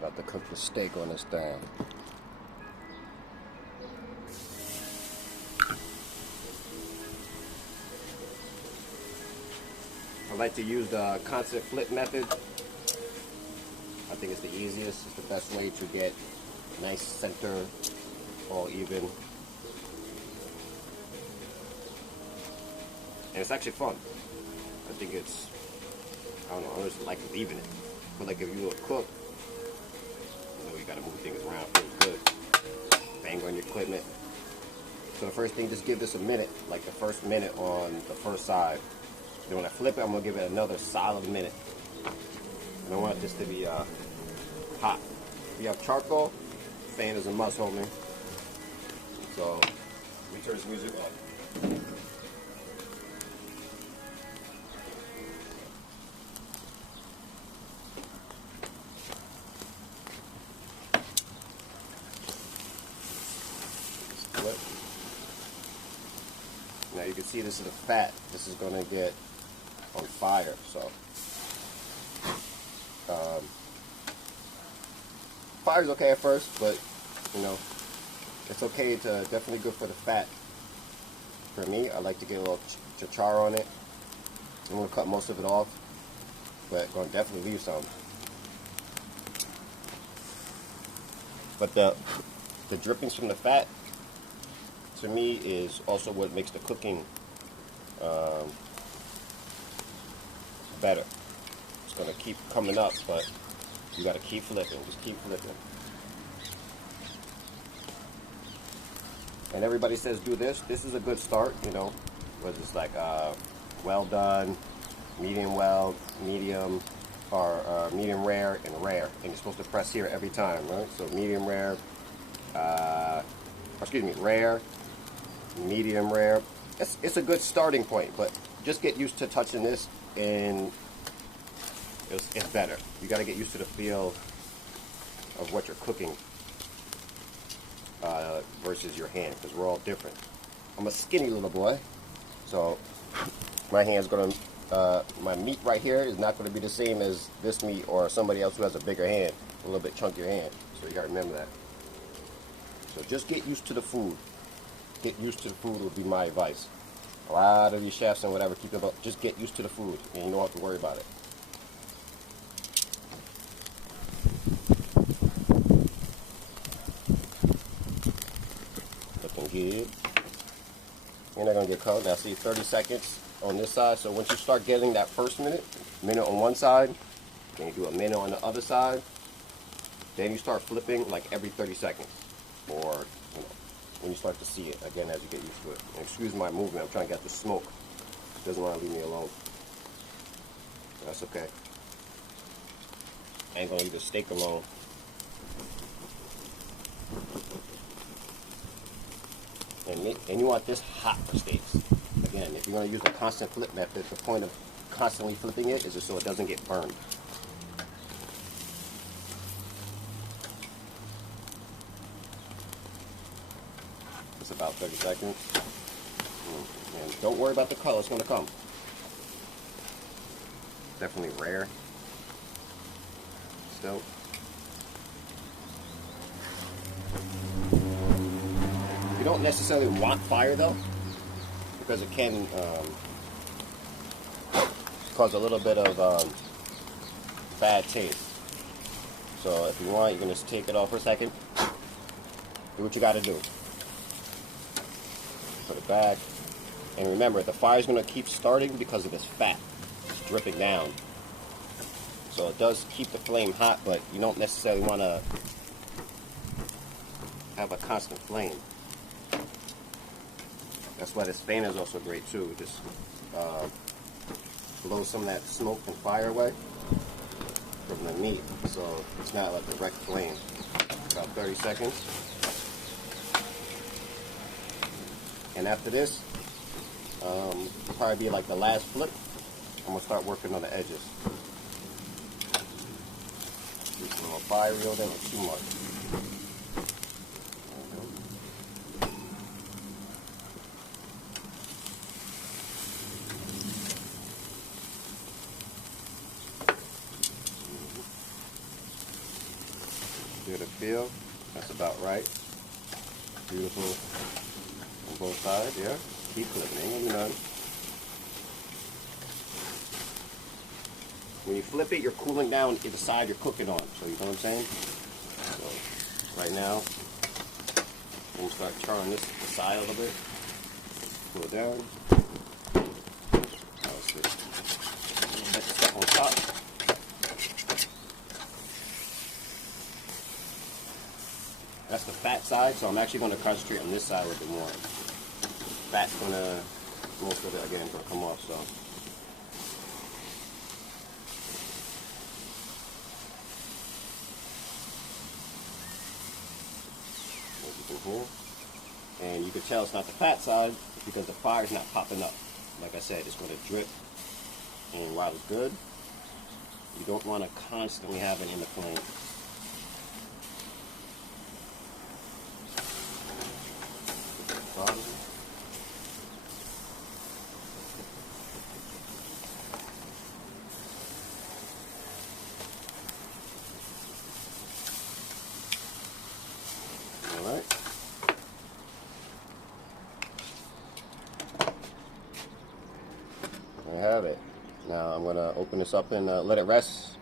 About to cook the steak on this thing. I like to use the constant flip method. I think it's the easiest. It's the best way to get nice center, all even. And it's actually fun. I think it's, I don't know, I just like leaving it. But like if you were a cook, you know, you gotta move things around pretty good. Bang on your equipment. So the first thing, just give this a minute, like the first minute on the first side. Then when I flip it, I'm gonna give it another solid minute. And I want this to be hot. If you have charcoal, fan is a must, homie. So let me turn this music up. Flip. Now you can see this is the fat. This is gonna get on fire. So fire's okay at first, but you know, it's okay to definitely good for the fat. For me, I like to get a little char on it. I'm gonna cut most of it off, but gonna definitely leave some. But the drippings from the fat, to me, is also what makes the cooking better. It's gonna keep coming up, but you gotta keep flipping. Just keep flipping. And everybody says do this. This is a good start, you know. Whether it's like well done, medium well, medium, or medium rare and rare. And you're supposed to press here every time, right? So medium rare, rare, medium rare. It's a good starting point, but just get used to touching this, and it's better. You got to get used to the feel of what you're cooking versus your hand, because we're all different. I'm a skinny little boy, so my hand's gonna, my meat right here is not gonna be the same as this meat or somebody else who has a bigger hand, a little bit chunkier hand. So you gotta remember that. So just get used to the food. Get used to the food would be my advice. A lot of these chefs and whatever keep it up. Just get used to the food, and you don't have to worry about it. Looking good. You're not gonna get cold. Now see, 30 seconds on this side. So once you start getting that first minute on one side, then you do a minute on the other side. Then you start flipping like every 30 seconds, or you know, when you start to see it again as you get used to it. And excuse my movement. I'm trying to get the smoke. It doesn't want to leave me alone. That's okay. I ain't gonna leave the steak alone. And you want this hot for steaks. Again, if you're going to use the constant flip method, the point of constantly flipping it is just so it doesn't get burned. It's about 30 seconds. And don't worry about the color, it's going to come. Definitely rare. Still. You don't necessarily want fire though, because it can cause a little bit of bad taste. So if you want, you can just take it off for a second. Do what you got to do. Put it back. And remember, the fire's going to keep starting because of this fat. It's dripping down. So it does keep the flame hot, but you don't necessarily want to have a constant flame. That's why this fan is also great too. Just blow some of that smoke and fire away from the meat, so it's not like a direct flame. About 30 seconds. And after this, it'll probably be like the last flip. I'm gonna start working on the edges. Just a little fire real, then too much. Feel the feel. That's about right. Beautiful on both sides, yeah. Keep flipping, ain't gonna be nothing. When you flip it, you're cooling down the side you're cooking on. So you know what I'm saying? So right now, I'm gonna start charring this side a little bit. Pull it down. Now let's just let the stuff on top. That's the fat side, so I'm actually going to concentrate on this side a little bit more. Fat's going to, most of it again, going to come off, so. As you can hear. And you can tell it's not the fat side because the fire's not popping up. Like I said, it's going to drip. And while it's good, you don't want to constantly have it in the flame. Alright. There I have it. Now I'm going to open this up and let it rest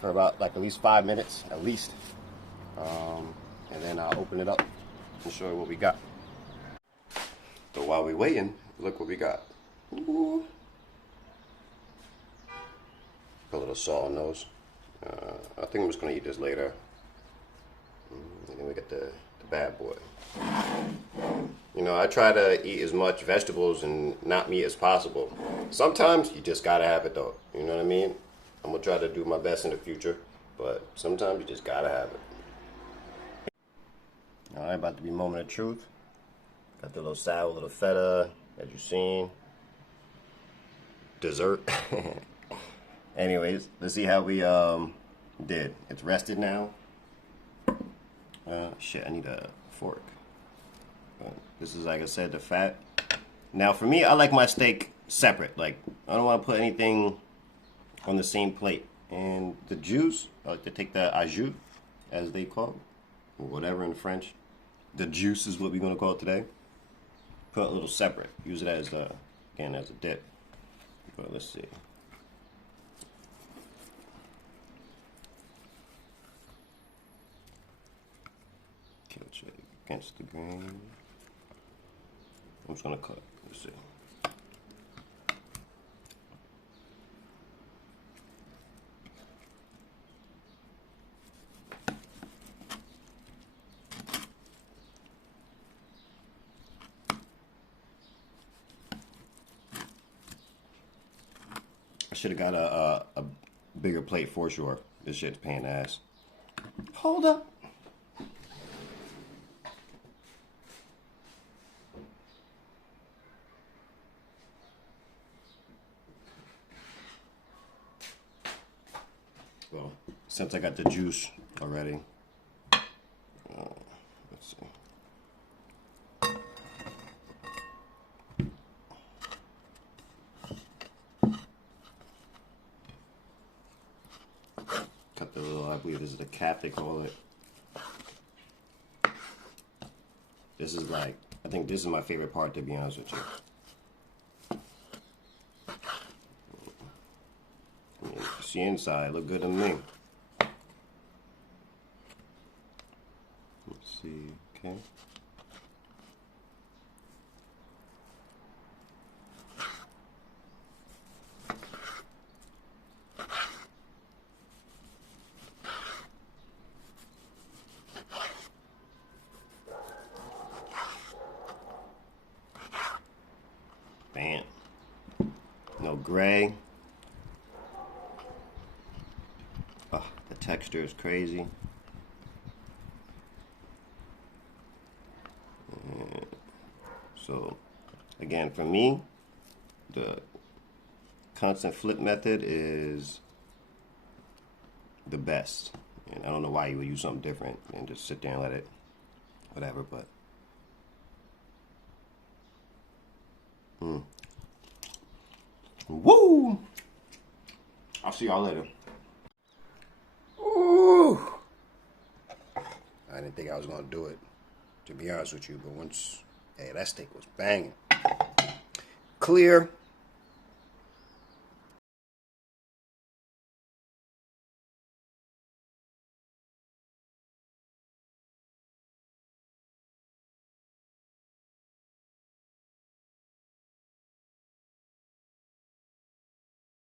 for about like at least 5 minutes, at least. And then I'll open it up and show you what we got. So while we're waiting, look what we got. Ooh. Put a little salt on those. I think I'm just going to eat this later. And then we got the bad boy. You know, I try to eat as much vegetables and not meat as possible. Sometimes you just gotta have it though. You know what I mean? I'm gonna try to do my best in the future, but sometimes you just gotta have it. Alright, about to be moment of truth. Got the little sour, little feta, as you've seen. Dessert. Anyways, let's see how we did. It's rested now. Shit, I need a fork. This is, like I said, the fat. Now, for me, I like my steak separate. Like, I don't want to put anything on the same plate. And the juice, I like to take the ajou, as they call it, or whatever in French. The juice is what we're going to call it today. Put a little separate. Use it as, again, as a dip. But let's see. Kill check against the grain. I'm just gonna cut. Let's see. I should have got a bigger plate for sure. This shit's paying ass. Hold up. Well, since I got the juice already, let's see. Cut the little, I believe this is the cap they call it. This is like, I think this is my favorite part, to be honest with you. See inside, look good to me. Let's see, okay. Bam. No gray. Oh, the texture is crazy. And so, again, for me, the constant flip method is the best. And I don't know why you would use something different and just sit there and let it, whatever, but. Woo! I'll see y'all later. Ooh! didn't think I was gonna do it, to be honest with you. But once, hey, that steak was banging. Clear.